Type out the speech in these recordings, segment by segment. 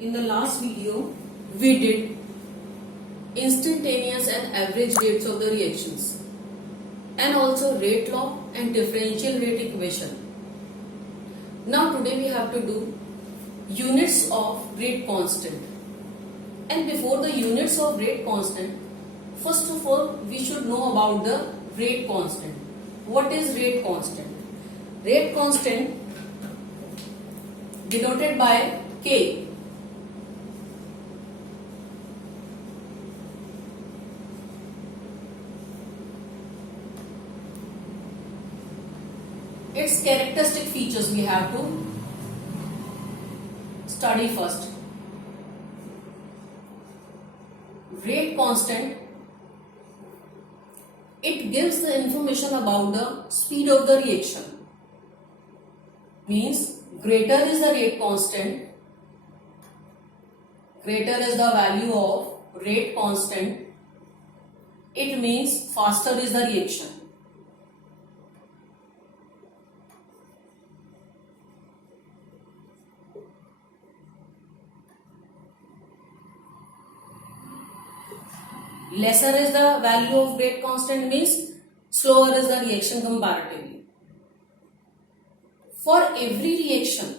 In the last video, we did instantaneous and average rates of the reactions and also rate law and differential rate equation. Now today we have to do units of rate constant. And before the units of rate constant, first of all we should know about the rate constant. What is rate constant? Rate constant denoted by K. Its characteristic features we have to study first. Rate constant, it gives the information about the speed of the reaction. Means greater is the rate constant, greater is the value of rate constant, it means faster is the reaction. Lesser is the value of rate constant means slower is the reaction comparatively. For every reaction,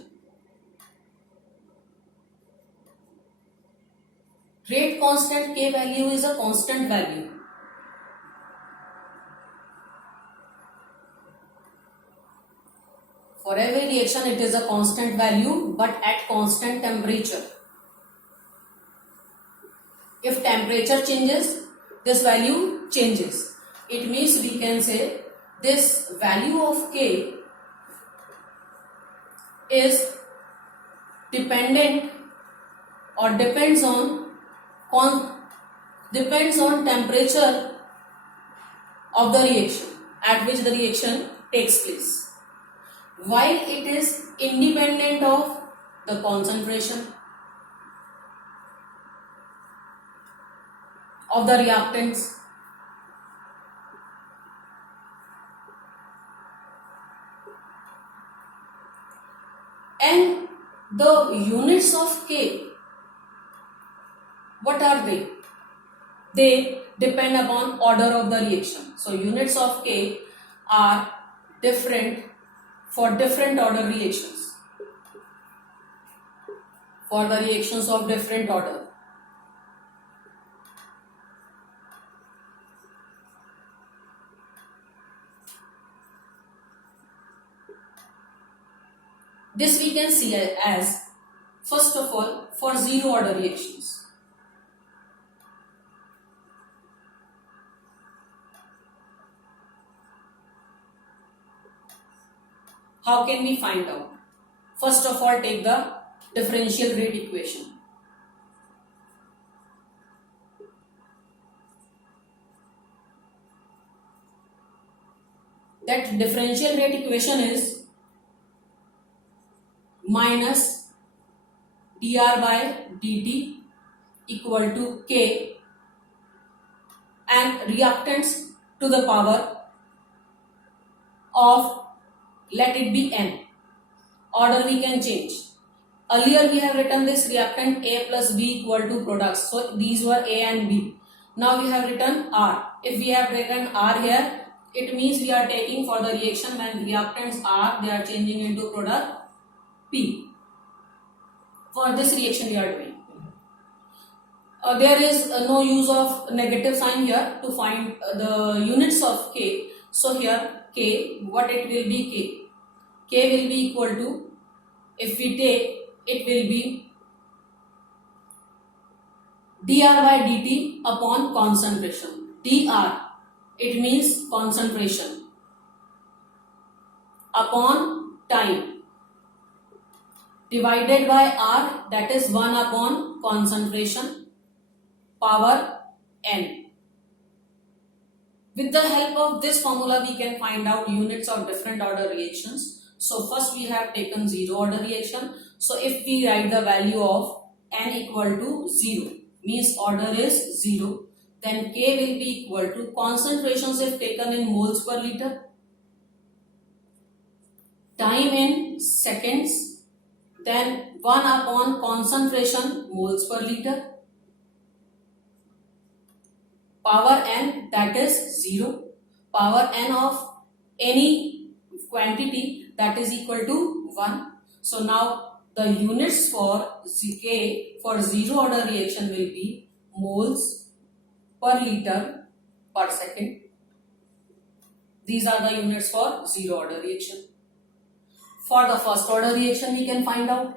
rate constant K value is a constant value. For every reaction it is a constant value but at constant temperature. If temperature changes, this value changes. It means we can say this value of K is dependent or depends on temperature of the reaction at which the reaction takes place, while it is independent of the concentration of the reactants. And the units of K, what are they? They depend upon order of the reaction. So units of K are different for different order reactions. For the reactions of different order. This we can see as, first of all, for zero order reactions. How can we find out? First of all, take the differential rate equation. That differential rate equation is minus dr by dt equal to K and reactants to the power of, let it be n. Order we can change. Earlier we have written this reactant A plus B equal to products. So these were A and B. Now we have written R. If we have written R here, it means we are taking for the reaction when reactants R, they are changing into product P. For this reaction we are doing. There is no use of negative sign here to find the units of K. So here K, what it will be K? K will be equal to, if we take, it will be dr by dt upon concentration. Dr, it means concentration, upon time, divided by R, that is 1 upon concentration, power n. With the help of this formula we can find out units of different order reactions. So first we have taken zero order reaction. So if we write the value of n equal to 0, means order is 0, then K will be equal to concentrations if taken in moles per liter, time in seconds, then 1 upon concentration moles per liter, power n, that is 0, power n of any quantity, that is equal to 1. So now the units for K for zero order reaction will be moles per liter per second. These are the units for zero order reaction. For the first order reaction, we can find out.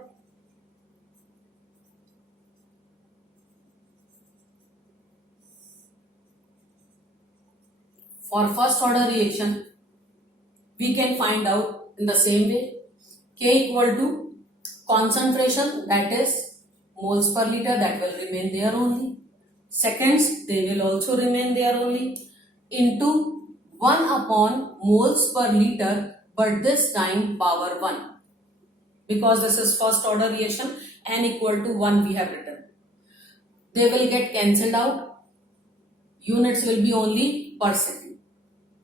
For first order reaction, we can find out in the same way. K equal to concentration, that is moles per liter, that will remain there only. Seconds, they will also remain there only, into 1 upon moles per liter, but this time power 1. Because this is first order reaction, n equal to 1 we have written. They will get cancelled out. Units will be only per second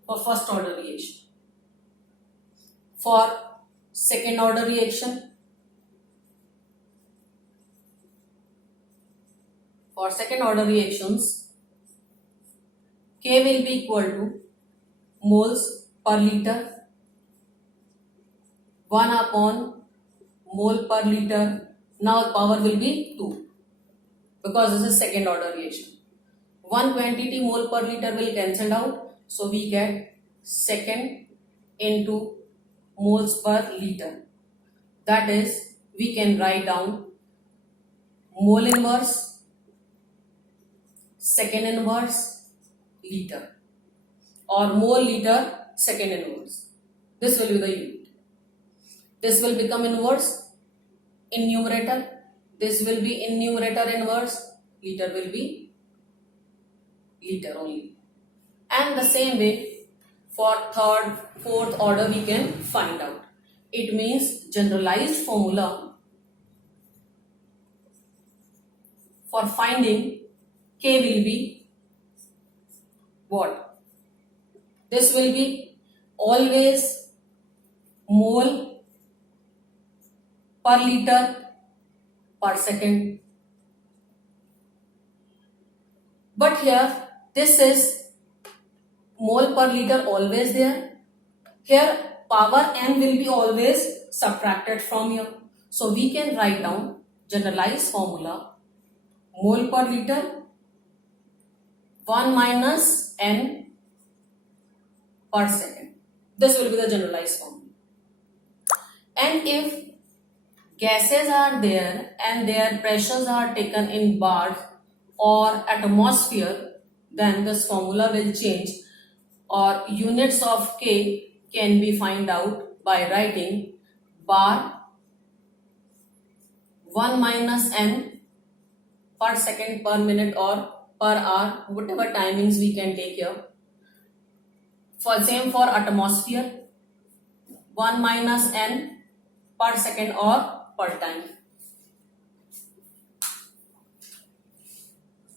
for first order reaction. For second order reaction, for second order reactions, K will be equal to moles per liter, 1 upon mole per liter. Now power will be 2 because this is second order reaction. One quantity mole per liter will cancel out, so we get second into moles per liter. That is, we can write down mole inverse, second inverse, liter, or mole liter, second inverse. This will be the unit. This will become inverse in numerator. This will be in numerator inverse. Liter will be liter only. And the same way for third, fourth order we can find out. It means generalized formula for finding K will be what? This will be always mole per liter per second. But here this is mole per liter always there. Here power n will be always subtracted from here. So we can write down generalized formula mole per liter 1 minus n per second. This will be the generalized formula. And if gases are there and their pressures are taken in bars or atmosphere, then this formula will change, or units of K can be found out by writing bar 1 minus n per second, per minute, or per hour, whatever timings we can take here. For same for atmosphere, 1 minus n per second or per time.